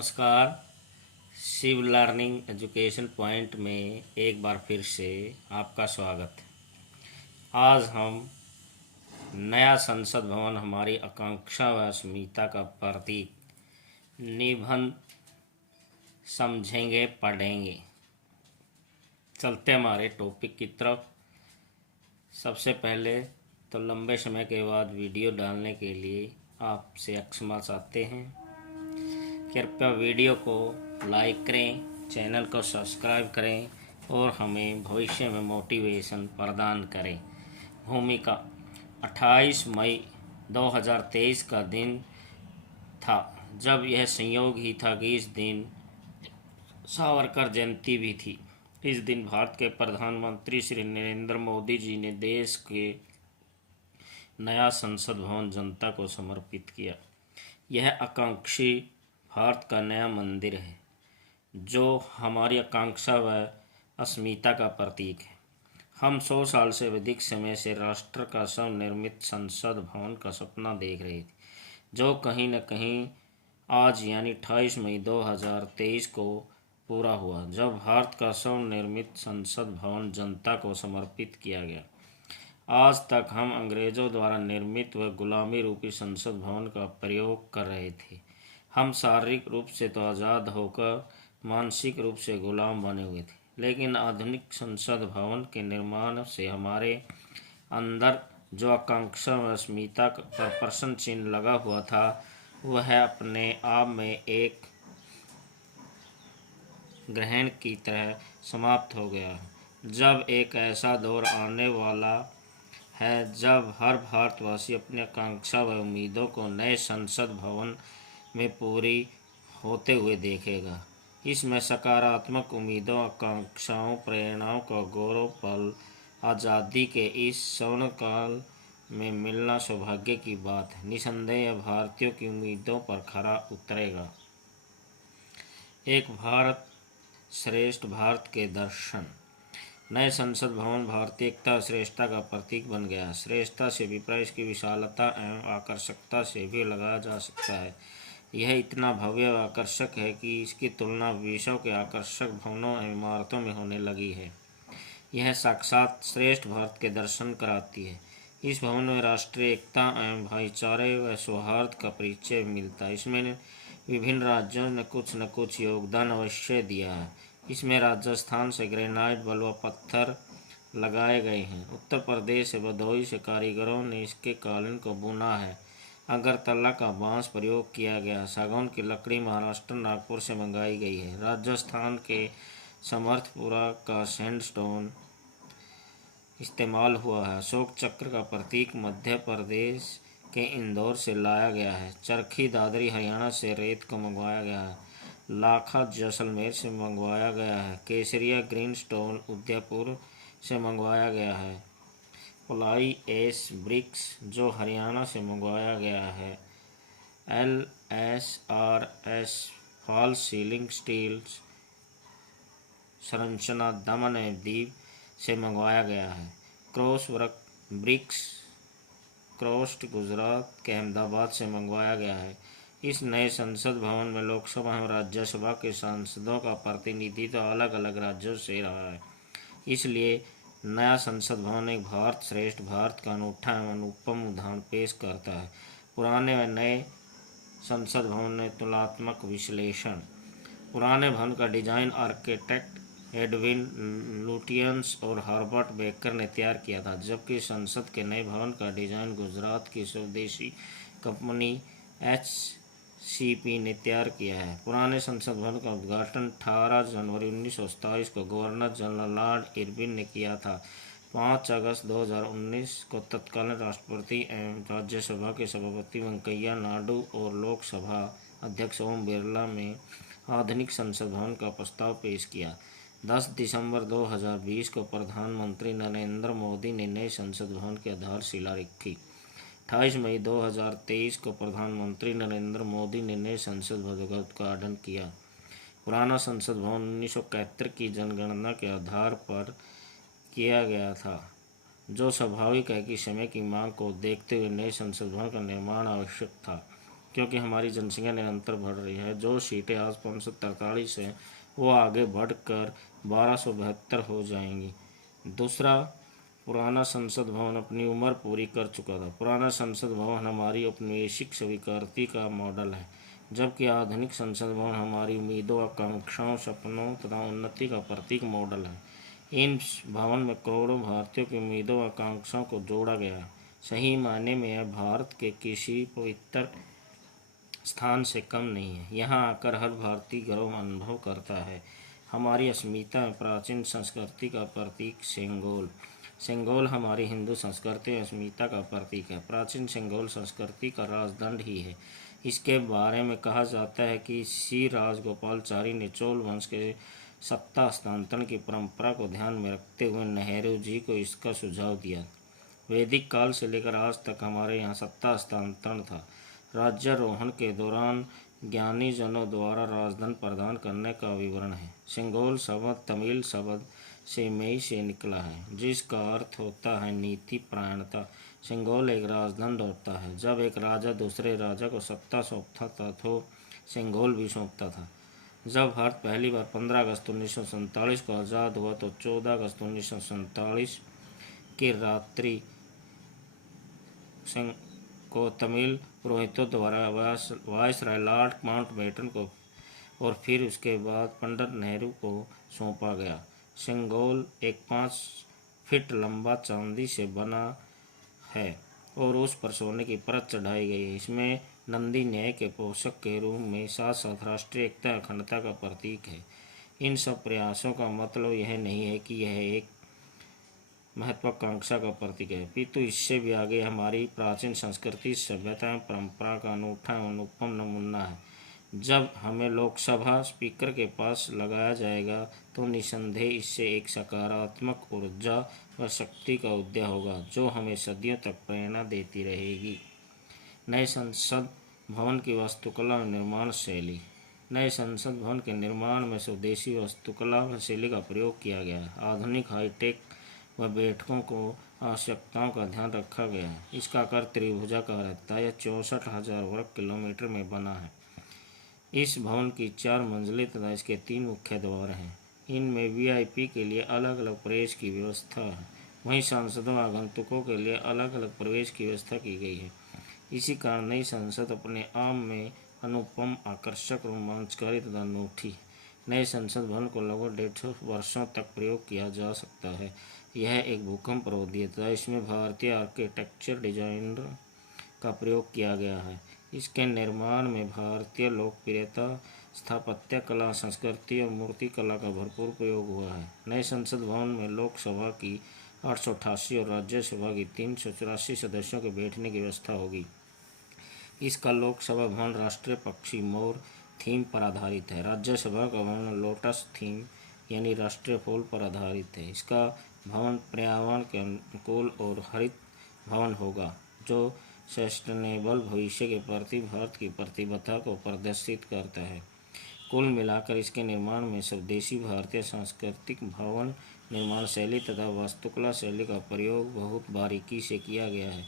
नमस्कार। Shiv learning education point में एक बार फिर से आपका स्वागत है। आज हम नया संसद भवन हमारी आकांक्षा व अस्मिता का प्रतीक निबंध समझेंगे, पढ़ेंगे। चलते हमारे टॉपिक की तरफ। सबसे पहले तो लंबे समय के बाद वीडियो डालने के लिए आपसे क्षमा चाहते हैं। कृपया वीडियो को लाइक करें, चैनल को सब्सक्राइब करें और हमें भविष्य में मोटिवेशन प्रदान करें। भूमिका 28 मई 2023 का दिन था, जब यह संयोग ही था कि इस दिन सावरकर जयंती भी थी। इस दिन भारत के प्रधानमंत्री श्री नरेंद्र मोदी जी ने देश के नया संसद भवन जनता को समर्पित किया। यह आकांक्षी भारत का नया मंदिर है, जो हमारी आकांक्षा व अस्मिता का प्रतीक है। हम 100 साल से अधिक समय से राष्ट्र का स्वनिर्मित संसद भवन का सपना देख रहे थे, जो कहीं न कहीं आज यानी 28 मई 2023 को पूरा हुआ, जब भारत का स्वनिर्मित संसद भवन जनता को समर्पित किया गया। आज तक हम अंग्रेजों द्वारा निर्मित व गुलामी रूपी संसद भवन का प्रयोग कर रहे थे। हम शारीरिक रूप से तो आज़ाद होकर मानसिक रूप से गुलाम बने हुए थे, लेकिन आधुनिक संसद भवन के निर्माण से हमारे अंदर जो आकांक्षा व अस्मिता पर प्रश्न चिन्ह लगा हुआ था, वह अपने आप में एक ग्रहण की तरह समाप्त हो गया। जब एक ऐसा दौर आने वाला है जब हर भारतवासी अपनी आकांक्षा व उम्मीदों को नए संसद भवन में पूरी होते हुए देखेगा। इसमें सकारात्मक उम्मीदों, आकांक्षाओं, प्रेरणाओं का गौरव पल आज़ादी के इस स्वर्ण काल में मिलना सौभाग्य की बात है। निसंदेह भारतीयों की उम्मीदों पर खरा उतरेगा। एक भारत श्रेष्ठ भारत के दर्शन। नए संसद भवन भारतीय एकता और श्रेष्ठता का प्रतीक बन गया। श्रेष्ठता से विपरीत इसकी विशालता एवं आकर्षकता से भी लगाया जा सकता है। यह इतना भव्य व आकर्षक है कि इसकी तुलना विश्व के आकर्षक भवनों एवं इमारतों में होने लगी है। यह साक्षात श्रेष्ठ भारत के दर्शन कराती है। इस भवन में राष्ट्रीय एकता एवं भाईचारे व सौहार्द का परिचय मिलता है। इसमें विभिन्न राज्यों ने कुछ न कुछ योगदान अवश्य दिया है। इसमें राजस्थान से ग्रेनाइट बलुआ पत्थर लगाए गए हैं। उत्तर प्रदेश से भदोही से कारीगरों ने इसके कालीन को बुना है। अगरतला का बांस प्रयोग किया गया। सागौन की लकड़ी महाराष्ट्र नागपुर से मंगाई गई है। राजस्थान के समर्थपुरा का सैंडस्टोन इस्तेमाल हुआ है। अशोक चक्र का प्रतीक मध्य प्रदेश के इंदौर से लाया गया है। चरखी दादरी हरियाणा से रेत को मंगवाया गया है। लाखा जैसलमेर से मंगवाया गया है। केसरिया ग्रीन स्टोन उदयपुर से मंगवाया गया है। प्लाई एस ब्रिक्स जो हरियाणा से मंगवाया गया है। LSRS फॉल सीलिंग स्टील संरचना दमन एवं दीव से मंगवाया गया है। क्रॉस वर्क ब्रिक्स क्रोस्ट गुजरात के अहमदाबाद से मंगवाया गया है। इस नए संसद भवन में लोकसभा एवं राज्यसभा के सांसदों का प्रतिनिधित्व अलग अलग राज्यों से रहा है। इसलिए नया संसद भवन एक भारत श्रेष्ठ भारत का अनूठा एवं अनुपम उदाहरण पेश करता है। पुराने व नए संसद भवन में तुलनात्मक विश्लेषण। पुराने भवन का डिजाइन आर्किटेक्ट एडविन लुटियंस और हर्बर्ट बेकर ने तैयार किया था, जबकि संसद के नए भवन का डिजाइन गुजरात की स्वदेशी कंपनी HCP ने तैयार किया है। पुराने संसद भवन का उद्घाटन 18 जनवरी 1927 को गवर्नर जनरल लॉर्ड इरविन ने किया था। 5 अगस्त 2019 को तत्कालीन राष्ट्रपति एवं राज्यसभा के सभापति वेंकैया नायडू और लोकसभा अध्यक्ष ओम बिरला में आधुनिक संसद भवन का प्रस्ताव पेश किया। 10 दिसंबर 2020 को प्रधानमंत्री नरेंद्र मोदी ने नए संसद भवन की आधारशिला रखी। 28 मई 2023 को प्रधानमंत्री नरेंद्र मोदी ने नए संसद भवन का उद्घाटन किया। पुराना संसद भवन 1971 की जनगणना के आधार पर किया गया था, जो स्वाभाविक है कि समय की मांग को देखते हुए नए संसद भवन का निर्माण आवश्यक था। क्योंकि हमारी जनसंख्या निरंतर बढ़ रही है। जो सीटें आज 543 हैं वो आगे बढ़कर 1272 हो जाएंगी। दूसरा, पुराना संसद भवन अपनी उम्र पूरी कर चुका था। पुराना संसद भवन हमारी औपनिवेशिक स्वीकृति का मॉडल है, जबकि आधुनिक संसद भवन हमारी उम्मीदों, आकांक्षाओं, सपनों तथा उन्नति का प्रतीक मॉडल है। इन भवन में करोड़ों भारतीयों की उम्मीदों, आकांक्षाओं को जोड़ा गया है। सही मायने में यह भारत के किसी पवित्र स्थान से कम नहीं है। यहाँ आकर हर भारतीय गर्व अनुभव करता है। हमारी अस्मिता में प्राचीन संस्कृति का प्रतीक सेंगोल। सेंगोल हमारी हिंदू संस्कृति में अस्मिता का प्रतीक है। प्राचीन सेंगोल संस्कृति का राजदंड ही है। इसके बारे में कहा जाता है कि श्री राजगोपालाचारी ने चोल वंश के सत्ता हस्तांतरण की परंपरा को ध्यान में रखते हुए नेहरू जी को इसका सुझाव दिया। वैदिक काल से लेकर आज तक हमारे यहाँ सत्ता हस्तांतरण था। राज्यारोहण के दौरान ज्ञानी जनों द्वारा राजधन प्रदान करने का विवरण है। सेंगोल शब्द तमिल शब्द सेमई से निकला है, जिसका अर्थ होता है नीति परायणता। सेंगोल एक राजदंड होता है। जब एक राजा दूसरे राजा को सत्ता सौंपता था तो सेंगोल भी सौंपता था। जब भारत पहली बार 15 अगस्त 1947 को आज़ाद हुआ तो 14 अगस्त 1947 की रात्रि को तमिल पुरोहितों द्वारा वायसराय लॉर्ड माउंटबेटन को और फिर उसके बाद पंडित नेहरू को सौंपा गया। सेंगोल एक 5 फीट लंबा चांदी से बना है और उस पर सोने की परत चढ़ाई गई है। इसमें नंदी न्याय के पोषक के रूप में साथ साथ राष्ट्रीय एकता अखंडता का प्रतीक है। इन सब प्रयासों का मतलब यह नहीं है कि यह एक महत्वाकांक्षा का प्रतीक है, पितु इससे भी आगे हमारी प्राचीन संस्कृति, सभ्यता एवं परंपरा का अनूठा एवं अनुपम नमूना है। जब हमें लोकसभा स्पीकर के पास लगाया जाएगा तो निसंदेह इससे एक सकारात्मक ऊर्जा व शक्ति का उदय होगा, जो हमें सदियों तक प्रेरणा देती रहेगी। नए संसद भवन की वास्तुकला और निर्माण शैली। नए संसद भवन के निर्माण में स्वदेशी वास्तुकला व शैली का प्रयोग किया गया है। आधुनिक हाईटेक व बैठकों को आवश्यकताओं का ध्यान रखा गया है। इसका आकार त्रिभुजाकार है। यह 64,000 वर्ग किलोमीटर में बना है। इस भवन की 4 मंजिलें तथा इसके 3 मुख्य द्वार हैं। इनमें वीआईपी के लिए अलग अलग प्रवेश की व्यवस्था है, वहीं सांसदों आगंतुकों के लिए अलग अलग प्रवेश की व्यवस्था की गई है। इसी कारण नई संसद अपने आप में अनुपम, आकर्षक, रोमांचकारी तथा अनूठी। नए संसद भवन को लगभग 150 वर्षों तक प्रयोग किया जा सकता है। यह एक भूकंप रोधी है तथा इसमें भारतीय आर्किटेक्चर डिजाइनर का प्रयोग किया गया है। इसके निर्माण में भारतीय लोकप्रियता, स्थापत्य कला, संस्कृति और मूर्ति कला का भरपूर प्रयोग हुआ है। नए संसद भवन में लोकसभा की 888 और राज्यसभा की 384 सदस्यों के बैठने की व्यवस्था होगी। इसका लोकसभा भवन राष्ट्रीय पक्षी मोर थीम पर आधारित है। राज्यसभा का भवन लोटस थीम यानी राष्ट्रीय फूल पर आधारित है। इसका भवन पर्यावरण के अनुकूल और हरित भवन होगा, जो सस्टेनेबल भविष्य के प्रति भारत की प्रतिबद्धता को प्रदर्शित करता है। कुल मिलाकर इसके निर्माण में स्वदेशी भारतीय सांस्कृतिक भवन निर्माण शैली तथा वास्तुकला शैली का प्रयोग बहुत बारीकी से किया गया है।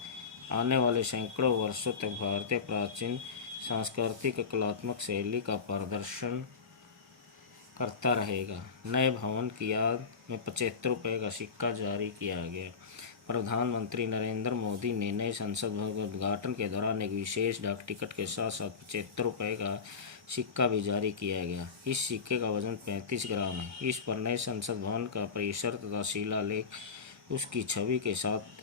आने वाले सैकड़ों वर्षों तक भारतीय प्राचीन सांस्कृतिक कलात्मक शैली का प्रदर्शन करता रहेगा। नए भवन की याद में 75 रुपये का सिक्का जारी किया गया। प्रधानमंत्री नरेंद्र मोदी ने नए संसद भवन के उद्घाटन के दौरान एक विशेष डाक टिकट के साथ साथ 75 रुपये का सिक्का भी जारी किया गया। इस सिक्के का वजन 35 ग्राम है। इस पर नए संसद भवन का परिसर तथा शिलालेख उसकी छवि के साथ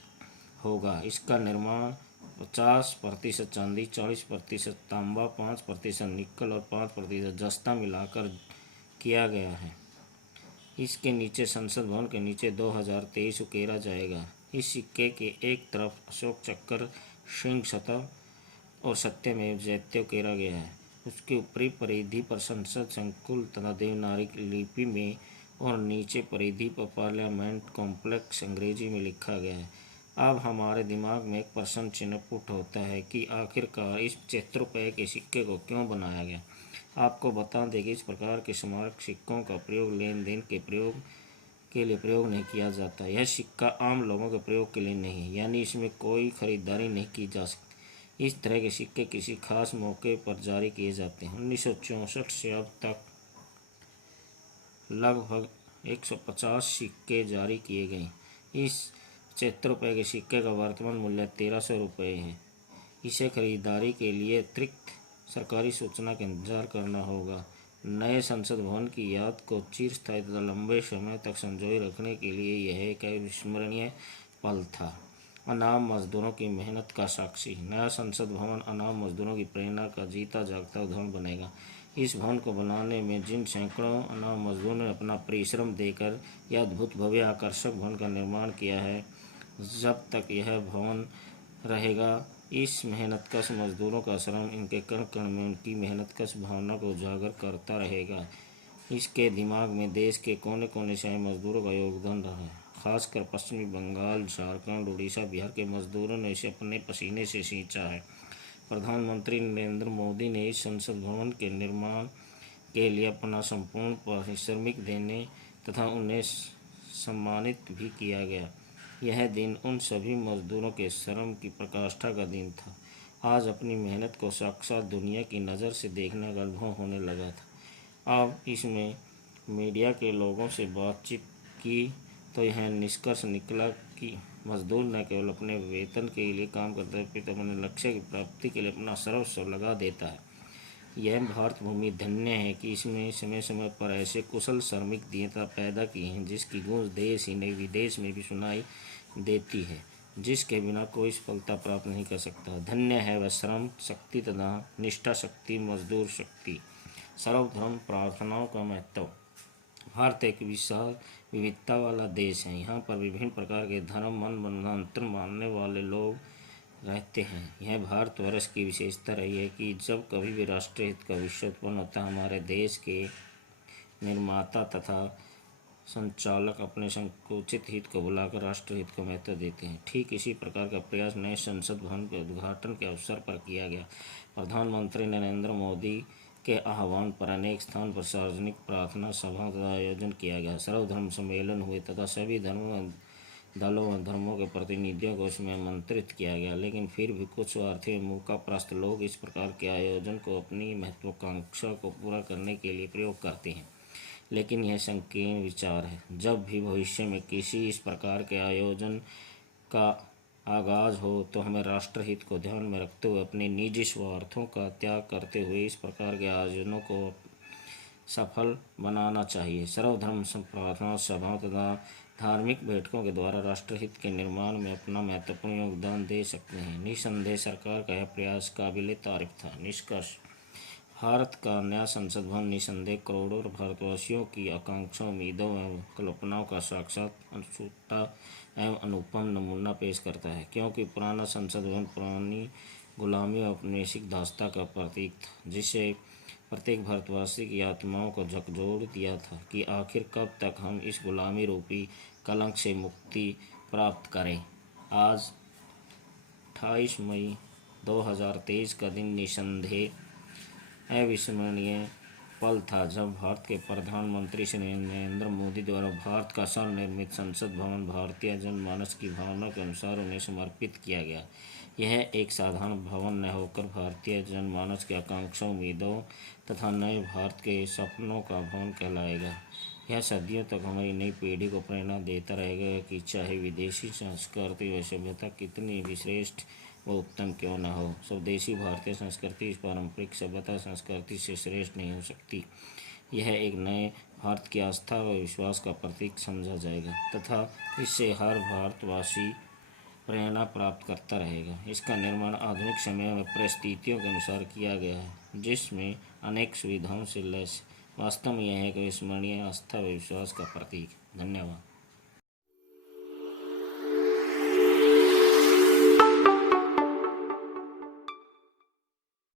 होगा। इसका निर्माण 50% चांदी, 40% तांबा, 5% निकल और 5% जस्ता मिलाकर किया गया है। इसके नीचे संसद भवन के नीचे 2023 उकेरा जाएगा। इस सिक्के के एक तरफ अशोक चक्र, सिंह शतब और सत्यमेव जयते उकेरा गया है। उसके ऊपरी परिधि पर संसद संकुल तथा देवनागरी लिपि में और नीचे परिधि पर पार्लियामेंट कॉम्प्लेक्स अंग्रेजी में लिखा गया है। अब हमारे दिमाग में एक प्रश्न चिन्ह पुट होता है कि आखिरकार इस 75 रुपये के सिक्के को क्यों बनाया गया। आपको बता दें कि इस प्रकार के स्मारक सिक्कों का प्रयोग लेन देन के लिए प्रयोग नहीं किया जाता। यह सिक्का आम लोगों के प्रयोग के लिए नहीं है, यानी इसमें कोई खरीदारी नहीं की जा सकती। इस तरह के सिक्के किसी खास मौके पर जारी किए जाते हैं। 1964 से अब तक लगभग 150 सिक्के जारी किए गए। इस 75 रुपये के सिक्के का वर्तमान मूल्य 1300 रुपये है। इसे खरीदारी के लिए अतिरिक्त सरकारी सूचना का इंतजार करना होगा। नए संसद भवन की याद को चिरस्थायी तथा लंबे समय तक संजोए रखने के लिए यह एक अविस्मरणीय पल था। अनाम मजदूरों की मेहनत का साक्षी। नया संसद भवन अनाम मजदूरों की प्रेरणा का जीता जागता उदाहरण बनेगा। इस भवन को बनाने में जिन सैकड़ों अनाम मजदूरों ने अपना परिश्रम देकर यह अद्भुत भव्य आकर्षक भवन का निर्माण किया है, जब तक यह भवन रहेगा इस मेहनतकश मजदूरों का श्रम इनके कण कण में उनकी मेहनतकश भावना को उजागर करता रहेगा। इसके दिमाग में देश के कोने कोने से आए मजदूरों का योगदान रहा है। खासकर पश्चिमी बंगाल, झारखंड, उड़ीसा, बिहार के मजदूरों ने इसे अपने पसीने से सींचा है। प्रधानमंत्री नरेंद्र मोदी ने इस संसद भवन के निर्माण के लिए अपना संपूर्ण पारिश्रमिक देने तथा उन्हें सम्मानित भी किया गया। यह दिन उन सभी मजदूरों के श्रम की प्रकाष्ठा का दिन था। आज अपनी मेहनत को साक्षात दुनिया की नज़र से देखने का अनुभव होने लगा था। अब इसमें मीडिया के लोगों से बातचीत की तो यह निष्कर्ष निकला कि मजदूर न केवल अपने वेतन के लिए काम करता है, पिता अपने लक्ष्य की प्राप्ति के लिए अपना सर्वस्व लगा देता है। यह भारत भूमि धन्य है कि इसमें समय समय पर ऐसे कुशल श्रमिक नेता पैदा किए हैं जिसकी गूंज देश ही नहीं विदेश में भी सुनाई देती है, जिसके बिना कोई सफलता प्राप्त नहीं कर सकता। धन्य है वह श्रम शक्ति तथा निष्ठा शक्ति, मजदूर शक्ति। सर्वधर्म प्रार्थनाओं का महत्व। भारत एक विशाल विविधता वाला देश है। यहाँ पर विभिन्न प्रकार के धर्म, मन, मतांतर मानने वाले लोग रहते हैं। यह भारतवर्ष की विशेषता रही है कि जब कभी भी राष्ट्रीय हित का विषय उत्पन्न होता है, हमारे देश के निर्माता तथा संचालक अपने संकुचित हित को बुलाकर राष्ट्रीय हित को महत्व देते हैं। ठीक इसी प्रकार का प्रयास नए संसद भवन के उद्घाटन के अवसर पर किया गया। प्रधानमंत्री नरेंद्र मोदी के आह्वान पर अनेक स्थान पर सार्वजनिक प्रार्थना सभा का आयोजन किया गया। सर्वधर्म सम्मेलन हुए तथा सभी दलों व धर्मों के प्रतिनिधियों को इसमें आमंत्रित किया गया, लेकिन फिर भी कुछ स्वार्थी मौकाप्रस्त लोग इस प्रकार के आयोजन को अपनी महत्वाकांक्षा को पूरा करने के लिए प्रयोग करते हैं। लेकिन यह संकीर्ण विचार है। जब भी भविष्य में किसी इस प्रकार के आयोजन का आगाज हो तो हमें राष्ट्रहित को ध्यान में रखते हुए अपने निजी स्वार्थों का त्याग करते हुए इस प्रकार के आयोजनों को सफल बनाना चाहिए। सर्वधर्म प्रार्थना सभाओं तथा धार्मिक बैठकों के द्वारा राष्ट्रहित के निर्माण में अपना महत्वपूर्ण योगदान दे सकते हैं। निसंदेह सरकार का यह प्रयास काबिले तारीफ था। निष्कर्ष। भारत का नया संसद भवन निसंदेह करोड़ों भारतवासियों की आकांक्षाओं, उम्मीदों एवं कल्पनाओं का साक्षात अनछूटा एवं अनुपम नमूना पेश करता है, क्योंकि पुराना संसद भवन पुरानी गुलामी और औपनिवेशिक दासता का प्रतीक था, जिसे प्रत्येक भारतवासी की आत्माओं को झकझोर दिया था कि आखिर कब तक हम इस गुलामी रूपी कलंक से मुक्ति प्राप्त करें। आज 28 मई 2023 का दिन निसंदेह अविस्मरणीय पल था जब भारत के प्रधानमंत्री श्री नरेंद्र मोदी द्वारा भारत का स्वनिर्मित संसद भवन भारतीय जनमानस की भावना के अनुसार उन्हें समर्पित किया गया। यह एक साधारण भवन न होकर भारतीय जनमानस की आकांक्षा, उम्मीदों तथा नए भारत के सपनों का भवन कहलाएगा। यह सदियों तक हमारी नई पीढ़ी को प्रेरणा देता रहेगा कि चाहे विदेशी संस्कृति व सभ्यता कितनी भी श्रेष्ठ व उत्तम क्यों न हो, स्वदेशी भारतीय संस्कृति इस पारंपरिक सभ्यता संस्कृति से श्रेष्ठ नहीं हो सकती। यह एक नए भारत की आस्था व विश्वास का प्रतीक समझा जाएगा तथा इससे हर भारतवासी प्रेरणा प्राप्त करता रहेगा। इसका निर्माण आधुनिक समय में परिस्थितियों के अनुसार किया गया है, जिसमें अनेक सुविधाओं से लैस वास्तव में यह एक अविस्मरणीय आस्था व विश्वास का प्रतीक। धन्यवाद।